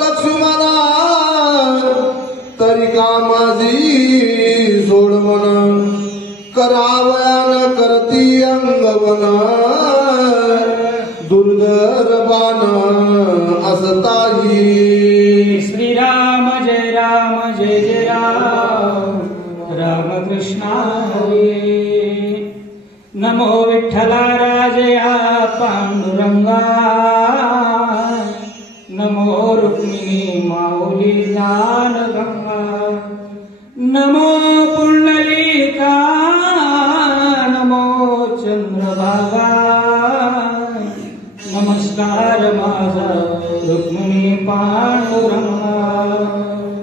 लक्ष्मणा तरी का माझी सोड मन करावयान करती अंगवन दुर्धर बाण असताही श्रीराम जय राम राम कृष्ण हरी नमो विठ्ठला राजया पांडुरंगा नमो रुक्मिणी माऊली ज्ञानगंगा नमो पुंडलिका नमो चंद्रभागा नमस्कार माझा रुक्मिणी पांडुरंगा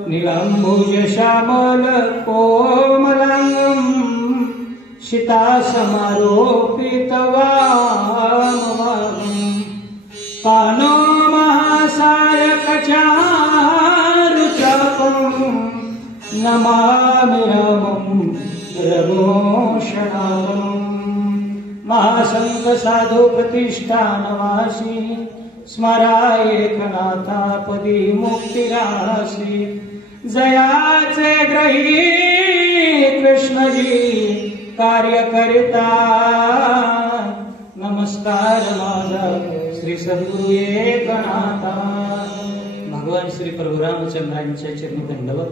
नीलांबुज श्यामल कोमलांगम सीता समारोपित वामभागम कानो महासायक चारुचापम नमामि रामं रघुशणाम महासंत साधु प्रतिष्ठानवासी स्मरायेकनाथापदी मुक्तिरासी जयाचे ग्रही कृष्णजी कार्य करिता नमस्कार माझा श्री सद्गुरु एकनाथा भगवान श्री प्रभू रामचंद्रांच्या चरणी दंडवत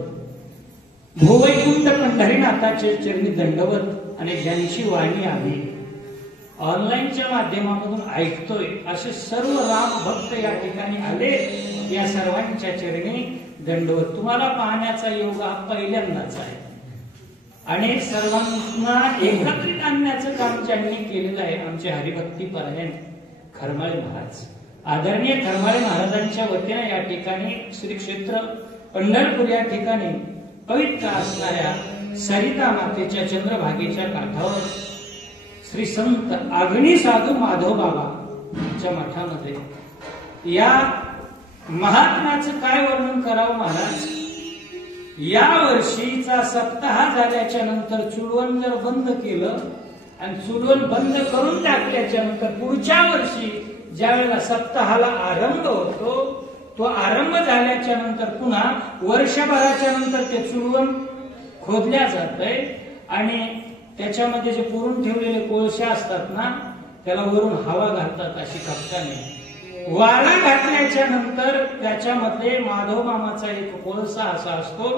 भूवैकुंठ पंढरीनाथाच्या चरणी दंडवत आणि ज्यांची वाणी आहे ऑनलाईनच्या माध्यमामधून ऐकतोय असे सर्व राम भक्त या ठिकाणी आले या सर्वांच्या चरणी दंडवत तुम्हाला पाहण्याचा योग हा पहिल्यांदाच आहे आणि सर्वांना एकत्रित आणण्याचं काम ज्यांनी केलेलं आहे आमचे हरिभक्ती परायण खरमाळे महाराज आदरणीय खरमाळे महाराजांच्या वतीने या ठिकाणी श्री क्षेत्र पंढरपूर या ठिकाणी पवित्र असणाऱ्या सरिता मातेच्या चंद्रभागेच्या काठावर श्री संत आगणी साधू माधव बाबाच्या मठामध्ये या महात्म्याचं काय वर्णन करावं महाराज या वर्षीचा सप्ताह झाल्याच्या नंतर चुलवण जर बंद केलं आणि चुलवण बंद करून टाकल्याच्या नंतर पुढच्या वर्षी ज्या वेळेला सप्ताहाला आरंभ होतो तो आरंभ झाल्याच्या नंतर पुन्हा वर्षभराच्या नंतर ते चुलवण खोदल्या जातंय आणि त्याच्यामध्ये जे पुरून ठेवलेले कोळसे असतात ना त्याला वरून हवा घालतात अशी कप्ताने वारा घातल्याच्या नंतर त्याच्यामध्ये माधव मामाचा एक कोळसा असा असतो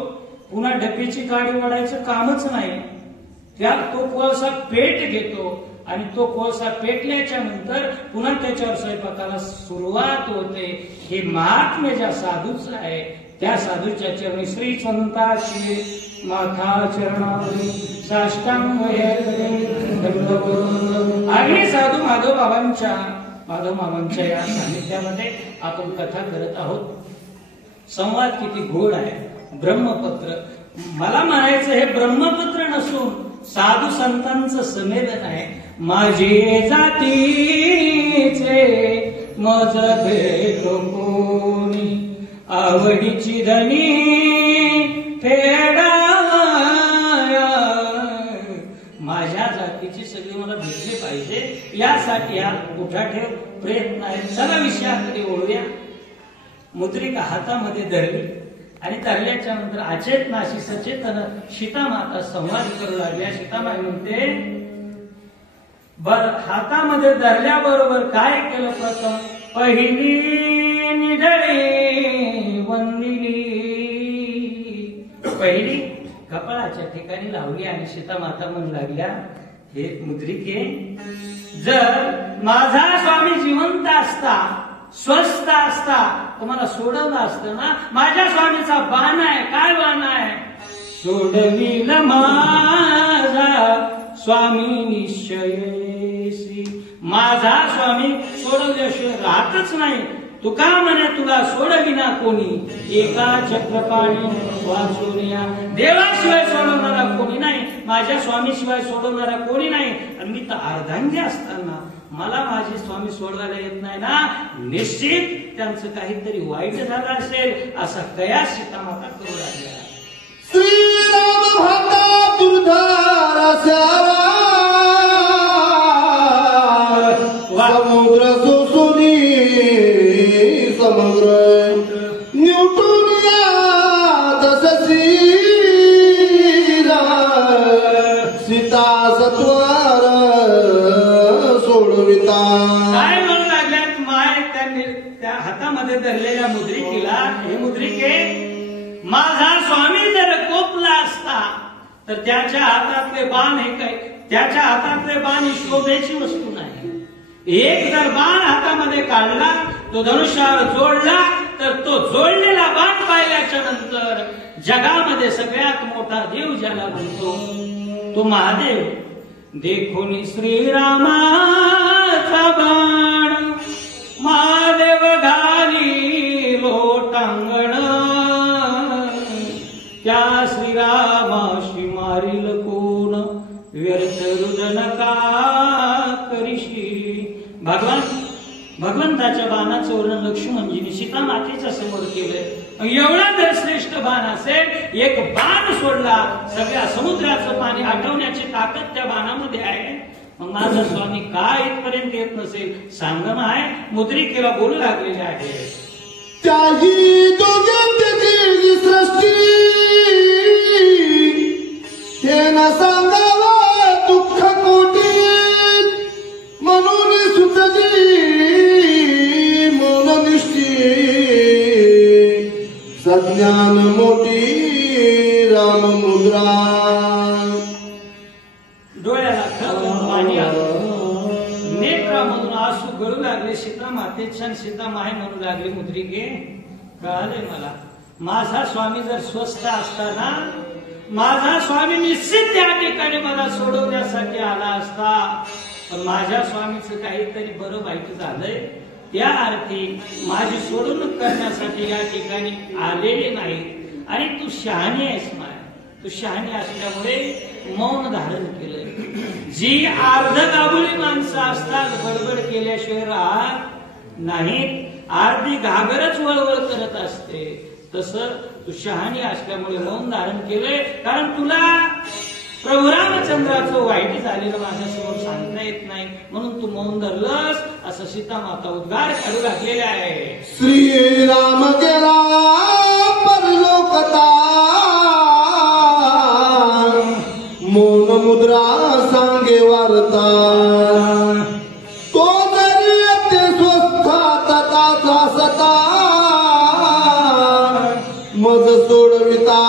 पुन्हा डबीची गाडी ओढायचं कामच नाही त्यात तो कोळसा पेट घेतो आणि तो कोळसा पेटल्याच्या नंतर पुन्हा त्याच्यावर स्वयंपाकाला सुरुवात होते हे महात्म्य ज्या साधूच आहे त्या साधूच्या चरणी श्री संताची माथा चरणावरी साष्टांग आणि साधू माधव मामांच्या या सानिध्यामध्ये आपण कथा करत आहोत संवाद किती गोड आहे ब्रह्मपत्र मला म्हणायचं हे ब्रह्मपत्र नसून साधू संतांचं संमेलन आहे माझे जातीचे मज भेटो कोणी आवडीची धनी फेडा माझ्या जातीची सगळी मला भेटले पाहिजे यासाठी हा उठाठेव प्रयत्न आहे चला विषयाकडे ओळूया मुद्रिका हातामध्ये धरली आणि धरल्याच्या नंतर अचेतनाशी सचेतन सीतामाता संवाद करू लागल्या सीतामाई म्हणते बर हातामध्ये धरल्याबरोबर काय केलं प्रथम पहिली निढळी वंदिली पहिली कपाळाच्या ठिकाणी लावली आणि सीतामाता म्हणू लागल्या हे मुद्रिके जर माझा स्वामी जिवंत असता स्वस्थ असता तुम्हाला सोडवलं असतं ना माझ्या स्वामीचा बाण आहे काय बाण आहे सोडविल माझा स्वामी निश्चयसी माझा स्वामी सोडवल्याशिवाय राहतच नाही तुका म्हणे तुला सोडविना कोणी एका चक्रपाणी वाचूनिया देवाशिवाय सोडवणारा कोणी नाही माझ्या स्वामी शिवाय सोडवणारा कोणी नाही आणि मी तर अर्धांगी असताना मला माझे स्वामी सोडवायला येत नाही ना निश्चित त्यांचं काहीतरी वाईट झालं असेल असा कयास सीतामाता करू लागला श्रीराम भक्ता दुर्धारा समुद्र सुसुनी समग्र केलेल्या मुद्रिकेला, हे मुद्रिके, माझा स्वामी जर कोपला असता तर त्याच्या हातातले बाण हे काय, त्याच्या हातातले बाण ही शोभेची वस्तू नाही. एक जर बाण हातामध्ये काढला, तो धनुष्यावर जोडला, तर तो जोडलेला बाण पाहिल्याच्या नंतर जगामध्ये सगळ्यात मोठा देव ज्याला म्हणतो तो महादेव. देखोनी श्रीरामाचा बाण महादेव घाली लोटांगण, त्या श्रीरामाशी मारील कोण व्यर्थ रुजन का करीशी. भगवंताच्या बाणाचं वर्णन लक्ष्मणजीने सीता मातेच्या समोर केलंय. एवढा जर श्रेष्ठ बाण असेल, एक बाण सोडला सगळ्या समुद्राचं पाणी आटवण्याची ताकद त्या बाणामध्ये आहे. मग माझा स्वामी काय इथपर्यंत येत नसेल सांगणं आहे. मुद्रिकेला बोलू लागलेले आहे. त्याही दोघांची सृष्टी हे न सांगावं दुःख कोटी, म्हणून सुतजी मौननिष्ठी सज्ञान मोठी राममुद्रा. डोळ्याला खळखळ पाणी आलं, नेत्रामधून आसू गळू लागले. सीता मातेच्या सीता माय म्हणू लागले, मुद्रिके कळाले मला, माझा स्वामी जर स्वस्थ असताना, माझा स्वामी निश्चित त्या ठिकाणी मला सोडवण्यासाठी आला असता. पण माझ्या स्वामीचं काहीतरी बरं वाईट झालंय, त्या अर्थी माझी सोडवणूक करण्यासाठी या ठिकाणी आलेले नाही. आणि तू शहाणी आहेस माय, तू शहाणी असल्यामुळे मौन धारण केलंय. जी अर्ध काबुली माणसं असतात, बडबड केल्याशिवाय राहत नाहीत, अर्धी घागरच वळवळ करत असते, तसं तू शहाणी असल्यामुळे मौन धारण केलंय. कारण तुला प्रभू रामचंद्राचं वाईट झालेलं माझ्यासमोर सांगता येत नाही, म्हणून तू मौन धरलंस, असं सीता माता उद्गार काढू लागलेले आहे. श्रीराम गेला परलोकता, मौन मुद्रा सांगे वार्ता. तो जरी ते स्वस्थ तथा सता, मज सोडविता